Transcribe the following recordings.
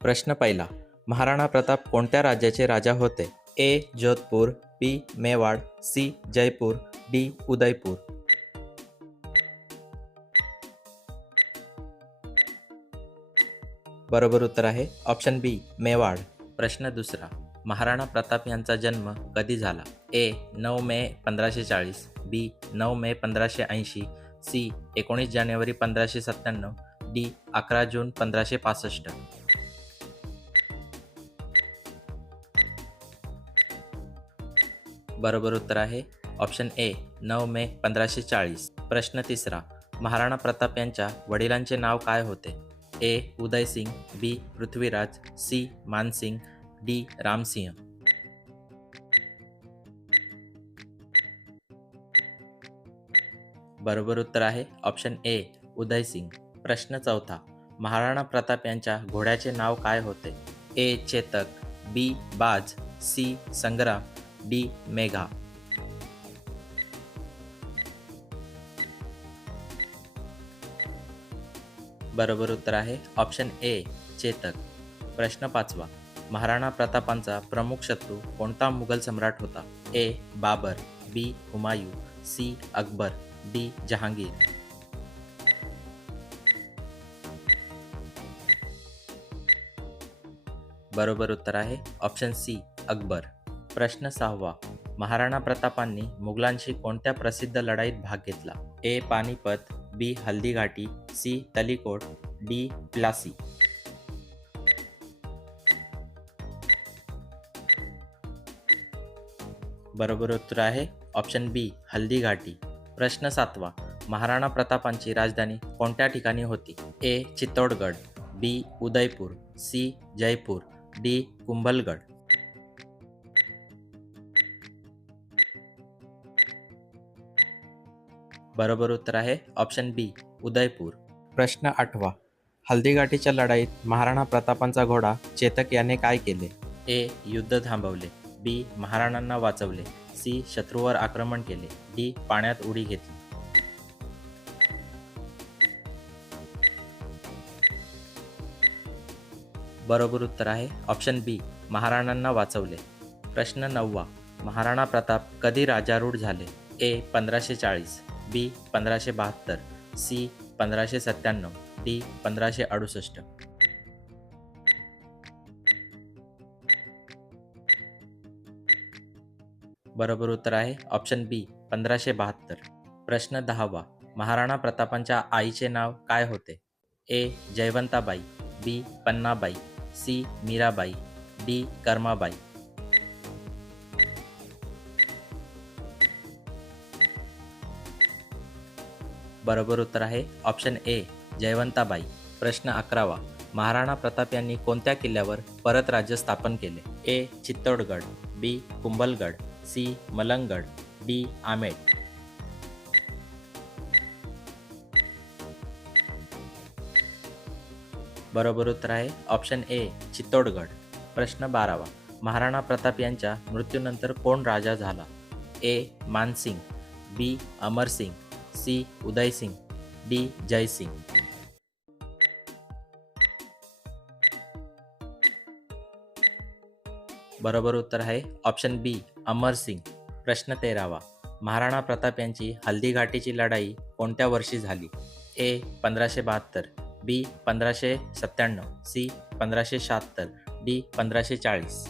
प्रश्न पहिला. महाराणा प्रताप कोणत्या राज्याचे राजा होते? ए. जोधपूर, बी. मेवाड, सी. जयपूर, डी. उदयपूर. बरोबर उत्तर आहे ऑप्शन बी मेवाड. प्रश्न दुसरा. महाराणा प्रताप यांचा जन्म कधी झाला? ए. 9 मे 1540, बी. 9 मे 1580, सी. 19 जानेवारी 1597, डी. 11 जून 1565. बरोबर उत्तर आहे ऑप्शन ए 9 मे 1540. प्रश्न तिसरा. महाराणा प्रताप यांच्या वडिलांचे नाव काय होते? ए. उदयसिंग, बी. पृथ्वीराज, सी. मानसिंग, डी. रामसिंह. बरोबर उत्तर आहे ऑप्शन ए उदयसिंग. प्रश्न चौथा. महाराणा प्रताप यांच्या घोड्याचे नाव काय होते? ए. चेतक, बी. बाज, सी. संग्राम, डी. मेघा. बरोबर उत्तर आहे ऑप्शन ए चेतक. प्रश्न पाचवा. महाराणा प्रतापांचा प्रमुख शत्रू कोणता मुघल सम्राट होता? ए. बाबर, बी. हुमायूं, सी. अकबर, डी. जहांगीर. बरोबर उत्तर आहे ऑप्शन सी अकबर. प्रश्न सहावा. महाराणा प्रतापांनी मुघलांशी कोणत्या प्रसिद्ध लढाईत भाग घेतला? ए. पानिपत, बी. हल्दीघाटी, सी. तलिकोट, डी. प्लासी. बरोबर उत्तर आहे ऑप्शन बी हल्दीघाटी. प्रश्न सातवा. महाराणा प्रतापांची राजधानी कोणत्या ठिकाणी होती? ए. चित्तोडगड, बी. उदयपूर, सी. जयपूर, डी. कुंभलगड. बरोबर उत्तर आहे ऑप्शन बी उदयपूर. प्रश्न आठवा. हल्दीघाटीच्या लढाईत महाराणा प्रतापांचा घोडा चेतक याने काय केले? ए. युद्ध थांबवले, बी. महाराणांना वाचवले, सी. शत्रूवर आक्रमण केले, डी. पाण्यात उडी घेतली. बरोबर उत्तर आहे ऑप्शन बी महाराणांना वाचवले. प्रश्न नववा. महाराणा प्रताप कधी राजारूढ झाले? ए. 1540, बी. 1572, सी. 1597, डी. 1568. बरोबर उत्तर आहे ऑप्शन बी 1572. प्रश्न दहावा. महाराणा प्रतापांच्या आईचे नाव काय होते? ए. जयवंताबाई, बी. पन्नाबाई, सी. मीराबाई, डी. कर्माबाई. बरोबर उत्तर आहे ऑप्शन ए जयवंताबाई. प्रश्न 11वा. महाराणा प्रताप यांनी कोणत्या किल्ल्यावर परत राज्य स्थापन केले? ए. चित्तोडगड, बी. कुंभलगड, सी. मलंगड, डी. आमेट. बरोबर उत्तर आहे ऑप्शन ए चित्तोडगड. प्रश्न 12वा. महाराणा प्रताप यांच्या मृत्यूनंतर कोण राजा झाला? ए. मानसिंग, बी. अमरसिंग, सी. उदयसिंग, डी. जयसिंग. बरोबर उत्तर आहे ऑप्शन बी अमरसिंग. प्रश्न 13वा. महाराणा प्रताप यांची हल्दीघाटीची लढाई कोणत्या वर्षी झाली? ए. 1572, बी. 1597, सी. 1576, डी. 1540.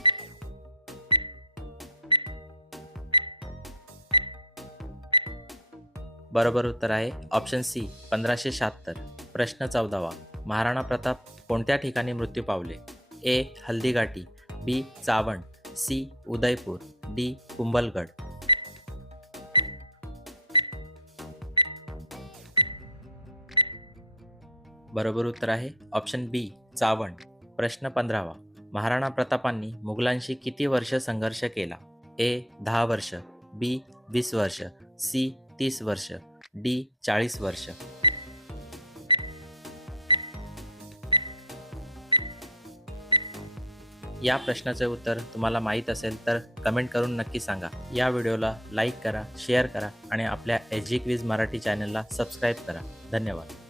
बरोबर उत्तर आहे ऑप्शन सी 1576. प्रश्न 14वा. महाराणा प्रताप कोणत्या ठिकाणी मृत्यू पावले? ए. हल्दीघाटी, बी. चावंड, सी. उदयपूर, डी. कुंभलगड. बरोबर उत्तर आहे ऑप्शन बी चावंड. प्रश्न 15वा. महाराणा प्रतापांनी मुघलांशी किती वर्ष संघर्ष केला? ए. 10 वर्ष, बी. 20 वर्ष, सी. 30 वर्ष, डी. 40 वर्ष. या प्रश्नाचे उत्तर तुम्हाला माहीत असेल तर कमेंट करून नक्की सांगा. या व्हिडिओला लाईक करा, शेअर करा आणि आपल्या एजी क्विज मराठी चॅनलला सबस्क्राईब करा. धन्यवाद.